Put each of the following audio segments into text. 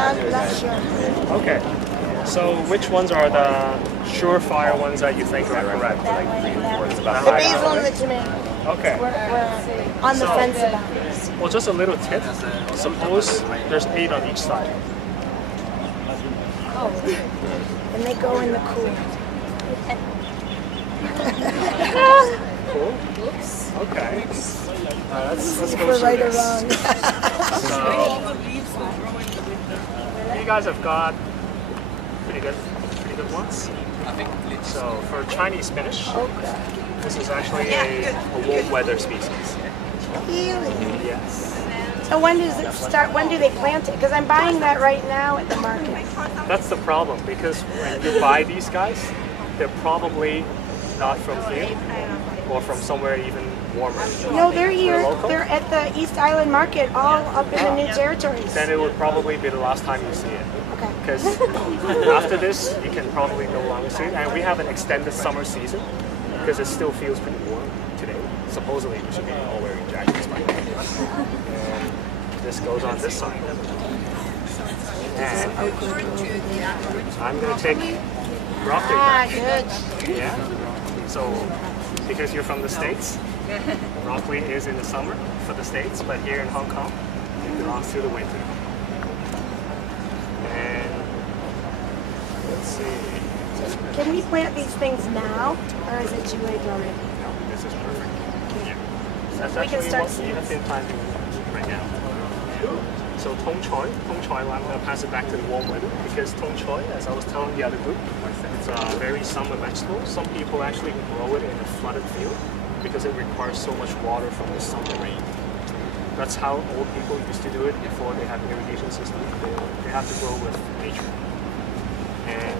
I'm not sure. Okay. So which ones are the surefire ones that you think are correct? Like The basil and the tomato. Okay. We're on the fence about this. Well, just a little tip. Suppose there's 8 on each side. Oh, and they go in the cool. Cool. Okay. Let's go We're through right or this. wrong. So, you guys have got pretty good ones. So for Chinese spinach, this is actually a warm weather species. Really? Yes. So when does it start? When do they plant it? Because I'm buying that right now at the market. That's the problem, because when you buy these guys, they're probably not from here or from somewhere even warmer. No, they're here. local? They're at the East Island Market, all up in the New Territories. Then it would probably be the last time you see it. Okay. Because after this, you can probably no longer see it. And we have an extended summer season because it still feels pretty warm today. Supposedly, we should be all wearing jackets by now. And this goes on this side. And I'm going to take broccoli. Good. Yeah. So, because you're from the States, broccoli is in the summer for the States, but here in Hong Kong, it belongs to the winter. And let's see. Can we plant these things now, or is it too late already? No, this is perfect. Yeah. That's We can actually start what you have been planting right now. So tong choy, I'm going to pass it back to the warm weather because tong choy, as I was telling the other group, it's a very summer vegetable. Some people actually grow it in a flooded field because it requires so much water from the summer rain. That's how old people used to do it before they had irrigation system. They have to grow with nature. And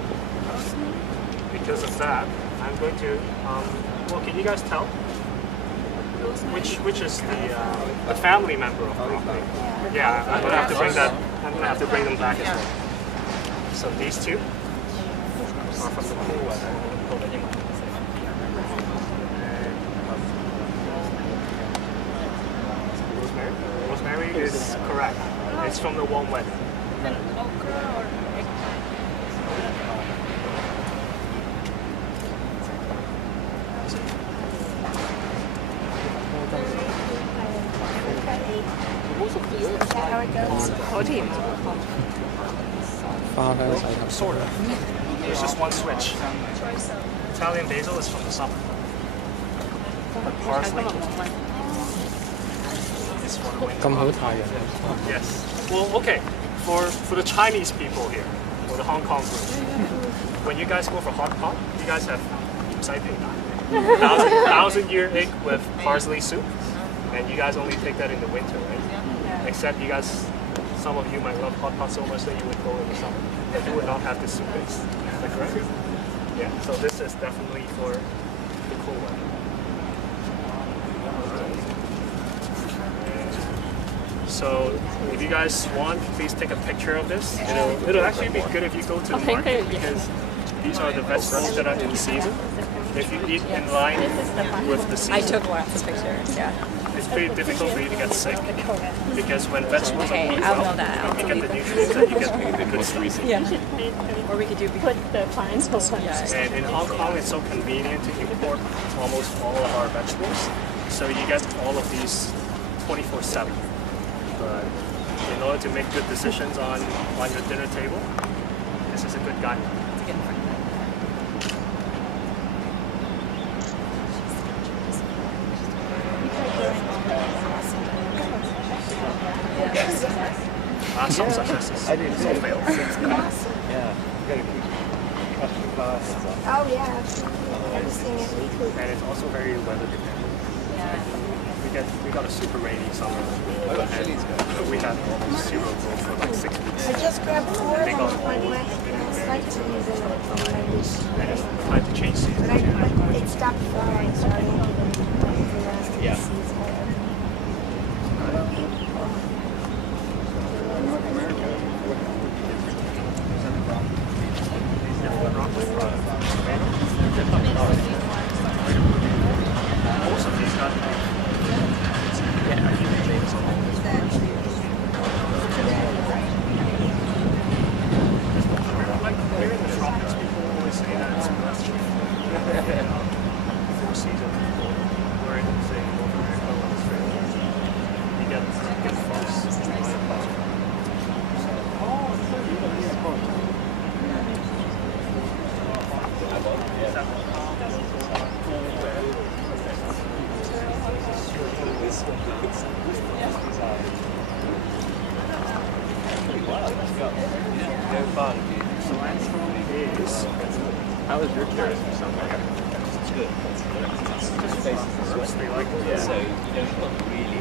because of that, I'm going to, well, can you guys tell? Which is the family member of broccoli? Yeah, I'm gonna have to bring that. I'm gonna have to bring them back as well. So these two are from the cool weather. Rosemary. Rosemary is correct. It's from the warm weather. How it goes? Sort of. There's just one switch. Italian basil is from the summer. But parsley is for the winter. Yes. Well, okay. For the Chinese people here, or the Hong Kong group, when you guys go for hot pot, you guys have 1,000-year egg with parsley soup, and you guys only take that in the winter, right? Except you guys, some of you might love hot pot so much that you would go in the summer, but you would not have the soup base. Is that correct? Yeah. So this is definitely for the cool weather. So if you guys want, please take a picture of this. It'll actually be good if you go to the market because these are the vegetables that are in season. If you eat in line with the season, I took lots of pictures, yeah. It's pretty difficult for you to get sick because when vegetables Okay, are eaten I'll know well, that. you get the nutrients and you get the good stuff. Yeah. Or we could do Put the fines behind. And in Hong Kong, it's so convenient to import almost all of our vegetables. So you get all of these 24/7. But in order to make good decisions on your dinner table, this is a good guide. Some successes. I did some fails. Yeah. Oh yeah, absolutely. Everything is And it's also very weather dependent. We got a super rainy summer. And we had almost zero growth for like 6 weeks. I just grabbed 4 of them on my way last night to use it. And it's time to change season. But it stopped falling, so I didn't even the rest of the season. Most of these got Cilantro is How is your carrot or something? It's good. Just faces the sweat. mostly like So you don't really